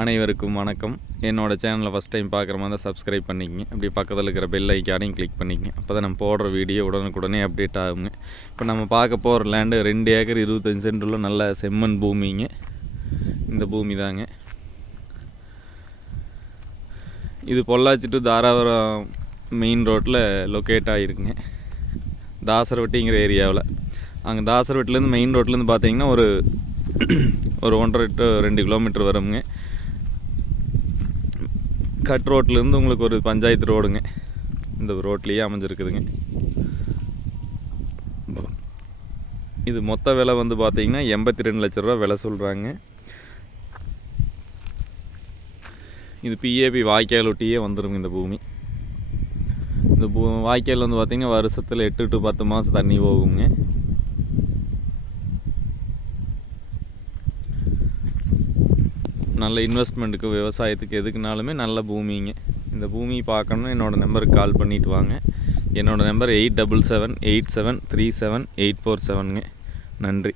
அனைவருக்கும் வணக்கம். என்னோடய சேனலை ஃபஸ்ட் டைம் பார்க்குற மாதிரி தான் சப்ஸ்கிரைப் பண்ணிக்கங்க. அப்படி பக்கத்தில் இருக்கிற பெல் ஐக்கானையும் கிளிக் பண்ணிக்கங்க. அப்போ தான் நம்ம போடுற வீடியோ உடனுக்குடனே அப்டேட் ஆகுங்க. இப்போ நம்ம பார்க்க போகிற லேண்டு 2 ஏக்கர் 25 சென்ட் உள்ள நல்ல செம்மண் பூமிங்க. இந்த பூமி தாங்க. இது பொள்ளாச்சி டு தாராபுரம் மெயின் ரோட்டில் லொக்கேட் ஆகிருக்குங்க. தாசரவட்டிங்கிற ஏரியாவில். அங்கே தாசரவட்டிலேருந்து மெயின் ரோட்லேருந்து பார்த்தீங்கன்னா ஒரு 1.5 to 2 கிலோமீட்டர் வருங்க. கட் ரோட்லேருந்து உங்களுக்கு ஒரு பஞ்சாயத்து ரோடுங்க. இந்த ரோட்லேயே அமைஞ்சிருக்குதுங்க. இது மொத்த விலை வந்து பார்த்தீங்கன்னா 82 லட்ச ரூபா விலை சொல்கிறாங்க. இது பிஏபி வாய்க்கால் ஒட்டியே வந்துடுங்க இந்த பூமி. இந்த வாய்க்கால் வந்து பார்த்திங்கன்னா வருஷத்தில் 8 to 10 மாதம் தண்ணி போகுங்க. நல்ல இன்வெஸ்ட்மெண்ட்டுக்கு விவசாயத்துக்கு எதுக்குனாலுமே நல்ல பூமிங்க. இந்த பூமி பார்க்கணுன்னு என்னோடய நம்பருக்கு கால் பண்ணிவிட்டு வாங்க. என்னோடய நம்பர் 8778737847ங்க. நன்றி.